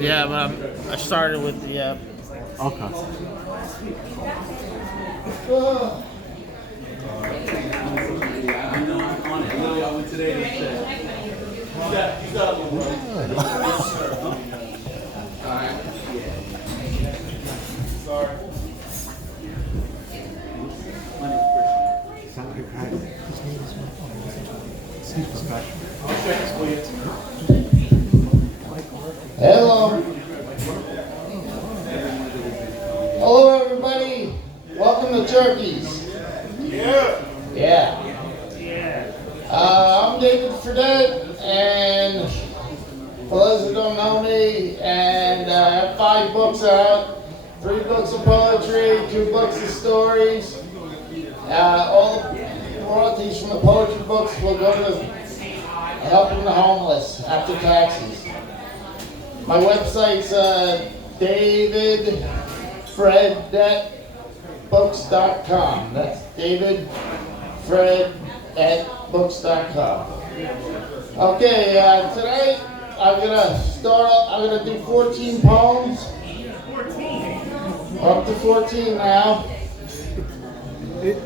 Yeah, but I started with the. Okay. Hello. Hello, everybody. Welcome to Turkeys. Yeah. I'm David Fredette, and for those who don't know me, and I have 5 books out, 3 books of poetry, 2 books of stories. All the royalties from the poetry books will go to helping the homeless after taxes. My website's davidfredetbooks.com. That's davidfred@books.com. Okay, today I'm gonna do 14 poems. Up to 14 now.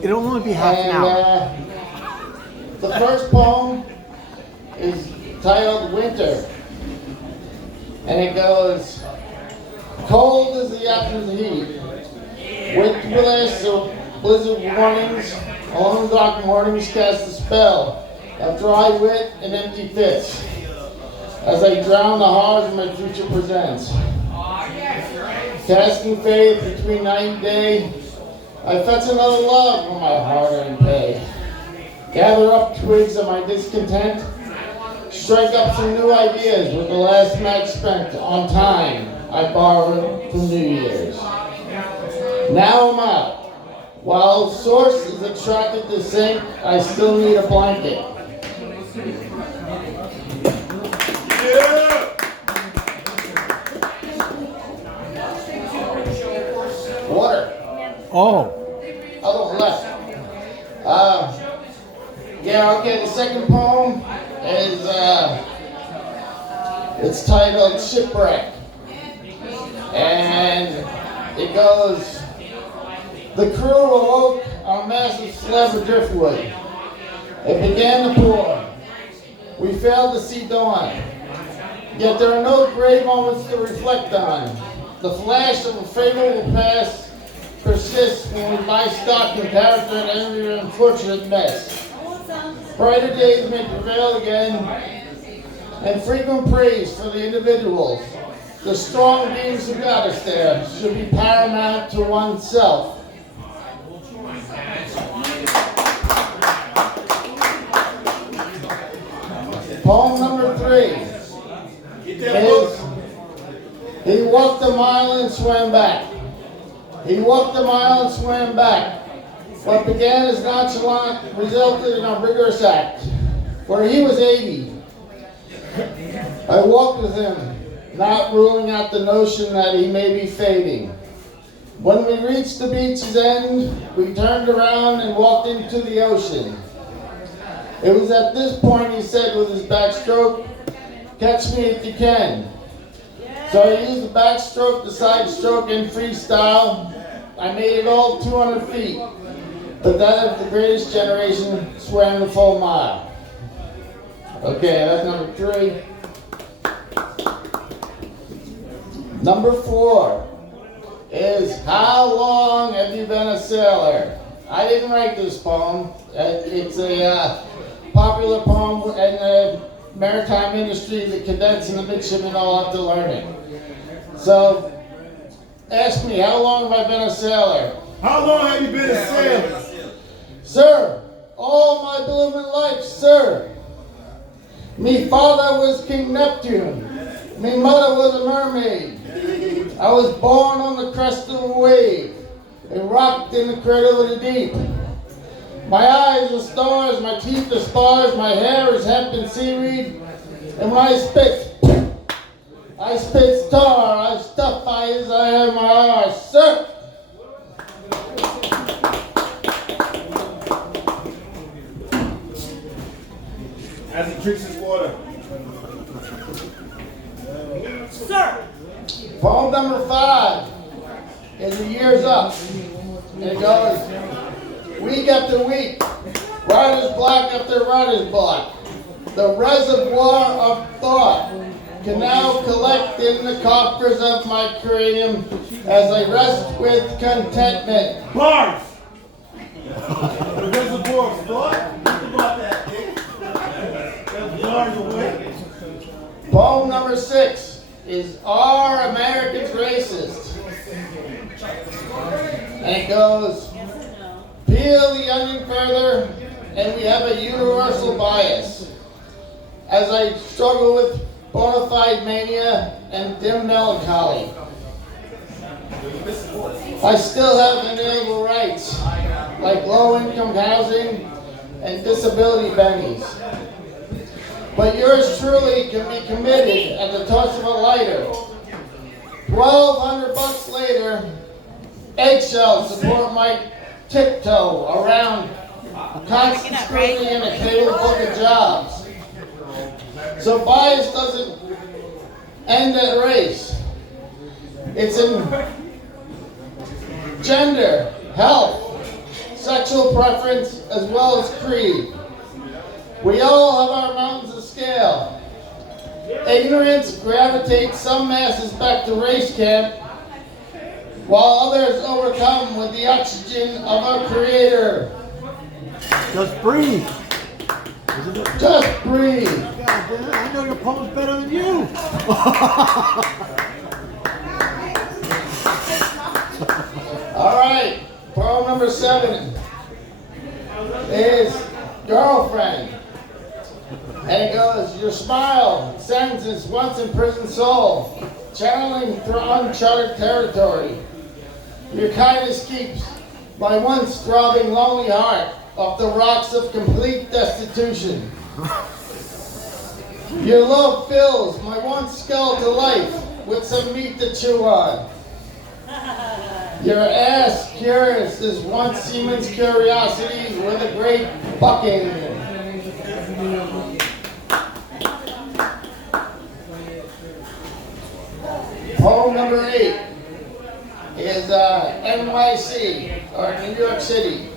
It'll only be half an hour. The first poem is titled Winter. And it goes, cold as the afternoon heat, wind blasts of blizzard warnings, along dark mornings cast a spell of dry wit and empty fits, as I drown the horrors my future presents. Casting faith between night and day, I fetch another love for my hard-earned pay. Gather up twigs of my discontent, strike up some new ideas with the last match spent on time I borrowed from New Year's. Now I'm out. While source is attracted to sink, I still need a blanket. Water. Oh. Other left. Okay, the second poem is, it's titled Shipwreck. And it goes, the crew awoke on a massive slab of driftwood. It began to pour. We failed to see dawn. Yet there are no great moments to reflect on. The flash of a favorable past persists when we buy stock in character and every unfortunate mess. Brighter days may prevail again, and frequent praise for the individuals, the strong beings who got us there, should be paramount to oneself. Poem number 3 is, he walked a mile and swam back. He walked a mile and swam back. What began as nonchalant resulted in a rigorous act. For he was 80. I walked with him, not ruling out the notion that he may be fading. When we reached the beach's end, we turned around and walked into the ocean. It was at this point he said with his backstroke, catch me if you can. So I used the backstroke, the side stroke, and freestyle. I made it all 200 feet. But that of the greatest generation swam the full mile. Okay, that's number 3. Number 4 is, how long have you been a sailor? I didn't write this poem. It's a popular poem in the maritime industry. The cadets and the midshipmen all have to learn it. So, ask me, how long have I been a sailor? How long have you been a sailor? Sir, all my beloved life, sir. Me father was King Neptune. Me mother was a mermaid. I was born on the crest of a wave and rocked in the cradle of the deep. My eyes are stars, my teeth are spars, my hair is hemp and seaweed, and when I spit tar, I stuff fires, I have my arse, sir. As he drinks his water. Sir, Poem number 5 is The Year's Up. And it goes, week after week, writer's block after writer's block. The reservoir of thought can now collect in the coffers of my cranium as I rest with contentment. Bars! The reservoir of thought? Think about that, nigga. Bars away. Poem number 6 is Are Americans Racist? And it goes, peel the onion further, and we have a universal bias. As I struggle with bona fide mania and dim melancholy, I still have inalienable rights, like low-income housing and disability bennies. But yours truly can be committed at the touch of a lighter. $1,200 later, eggshells support my tiptoe around constant scrutiny and a table book of jobs. So bias doesn't end at race. It's in gender, health, sexual preference, as well as creed. We all have our mountains to scale. Ignorance gravitates some masses back to race camp, while others overcome with the oxygen of our Creator. Just breathe. Just breathe. God damn, I know your poem's better than you. All right, poem number 7 is Girlfriend. And it goes, your smile sends this once imprisoned soul, channeling through uncharted territory. Your kindness keeps my once throbbing lonely heart off the rocks of complete destitution. Your love fills my once skeletal life with some meat to chew on. Your ass cures this once seaman's curiosity with a great bucking. Poem number 8 is NYC, or New York City.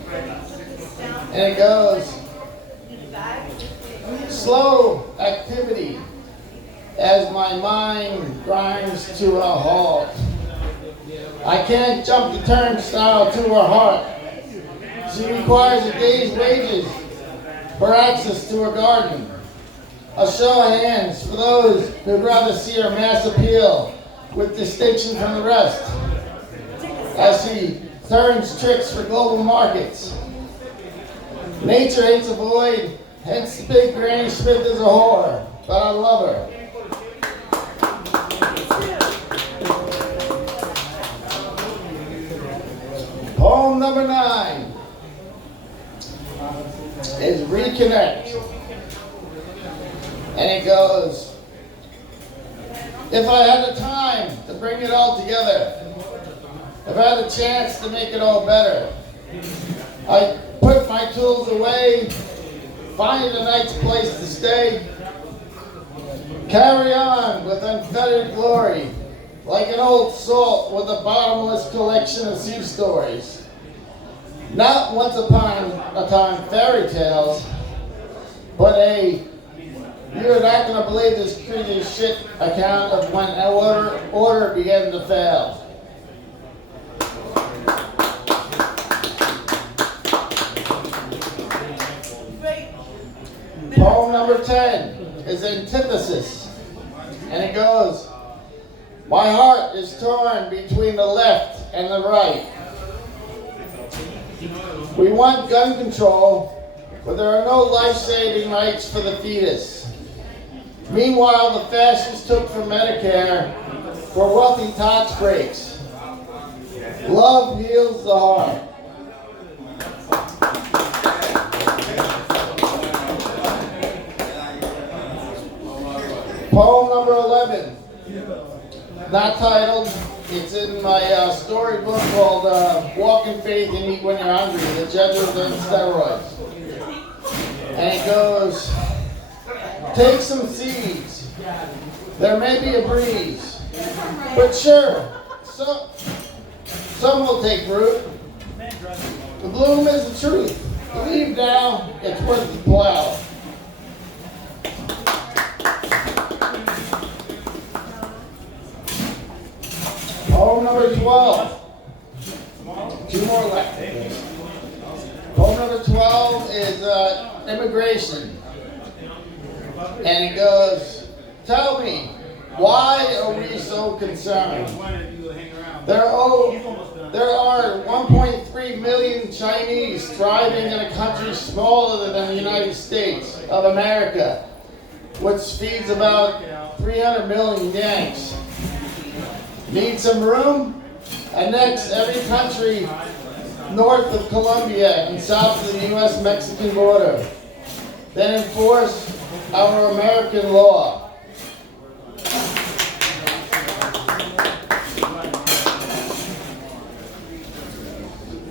And it goes, slow activity as my mind grinds to a halt. I can't jump the turnstile to her heart. She requires a day's wages for access to her garden. A show of hands for those who'd rather see her mass appeal with distinction from the rest, as she turns tricks for global markets. Nature hates a void, hence the big Granny Smith is a whore, but I love her. Poem number 9 is Reconnect. And it goes, if I had the time to bring it all together, if I had a chance to make it all better, I'd put my tools away, find a nice place to stay, carry on with unfettered glory, like an old salt with a bottomless collection of sea stories. Not once upon a time fairy tales, but you're not going to believe this crazy shit account of when order began to fail. Poem number 10 is Antithesis, and it goes, my heart is torn between the left and the right. We want gun control, but there are no life-saving rights for the fetus. Meanwhile, the fascists took from Medicare for wealthy tax breaks. Love heals the heart. Poem number 11, not titled. It's in my storybook called Walk in Faith and Eat When You're Hungry, The Jesuits on Steroids. And it goes, take some seeds. There may be a breeze. But sure, some will take root. The bloom is the truth. Believe now, it's worth the plow. Poem number 12. Two more left. Poem number 12 is immigration. And it goes, tell me, why are we so concerned? There are 1.3 million Chinese thriving in a country smaller than the United States of America, which feeds about 300 million Yanks. Need some room? Annex every country north of Colombia and south of the U.S.-Mexican border. Then enforce our American law.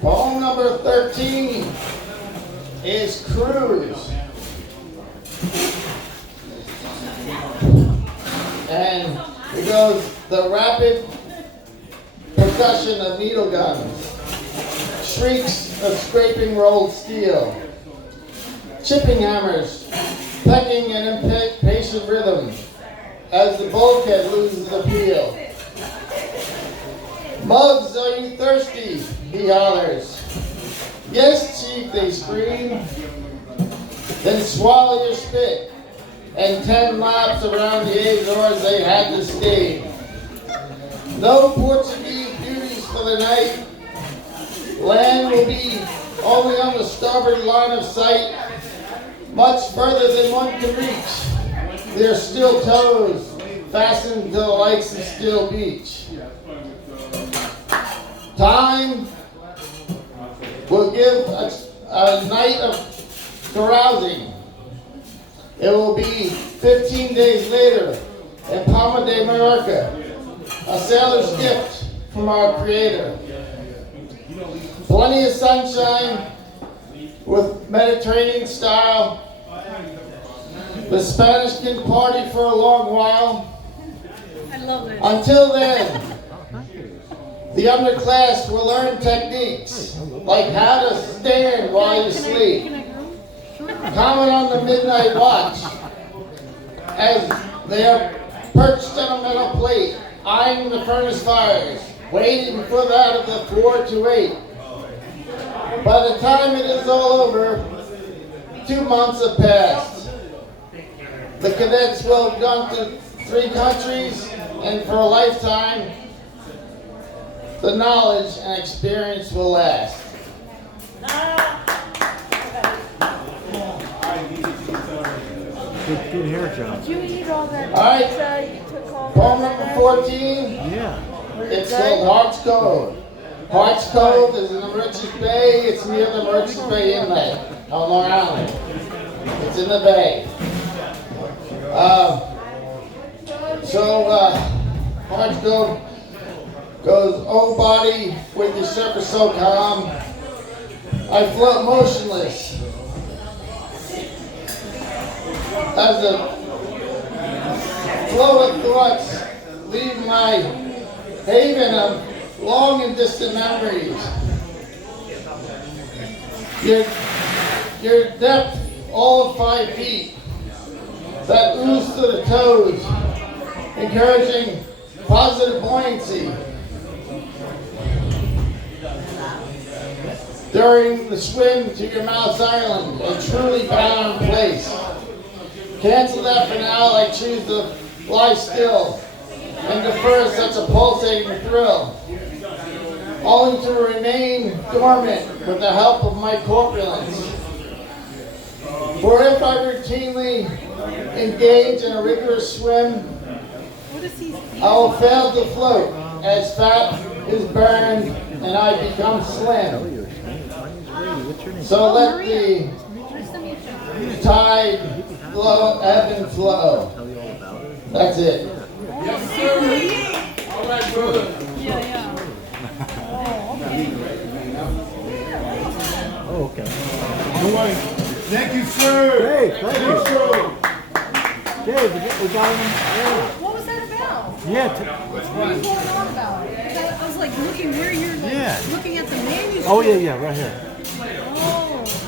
Poem number 13 is Cruise. And it goes, the rapid percussion of needle guns, shrieks of scraping rolled steel, chipping hammers, pecking an impatient rhythm as the bulkhead loses appeal. Mugs, are you thirsty? He hollers. Yes, chief, they scream. Then swallow your spit, and 10 laps around the Azores they had to stay. No Portuguese beauties for the night. Land will be only on the starboard line of sight, much further than one can reach. Their steel toes fastened to the lights of Steel Beach. Time will give a night of carousing. It will be 15 days later in Palma de Mallorca, a sailor's gift from our Creator. Plenty of sunshine with Mediterranean style. The Spanish can party for a long while. I love it. Until then, the underclass will learn techniques like how to stand while you sleep. Comment on the midnight watch as they are perched on a metal plate, eyeing the furnace fires, waiting for that of the 4 to 8. By the time it is all over, 2 months have passed. The cadets will have gone to 3 countries, and for a lifetime, the knowledge and experience will last. Good hair job. Did you eat all that All right. pizza? You took all Poem that? number 14, Yeah. it's called Hearts Cove. Hearts Cove is in the Merchants Bay. It's near the Merchants Bay Inlet on Long Island. It's in the bay. Hearts Cove goes, oh body, with your surface so calm, I float motionless as the flow of thoughts leave my haven of long and distant memories. Your depth, all of 5 feet, that ooze to the toes, encouraging positive buoyancy. During the swim to your Mouse Island, a truly bound place. Cancel that for now, I choose to lie still and defer such a pulsating thrill, only to remain dormant with the help of my corpulence. For if I routinely engage in a rigorous swim, What is he? I will fail to float as fat is burned and I become slim. So let the Nice to meet you. tide flow, ebb and flow. That's it. Yes, sir. All right, brother. Yeah, yeah. Oh, okay. Thank you, sir. Hey, thank you. Sir. Dave, we got him. Yeah. What was that about? Yeah. What are you going on about? 'Cause I was like looking where you're like Yeah. looking at the manuscript. Oh yeah, yeah, right here.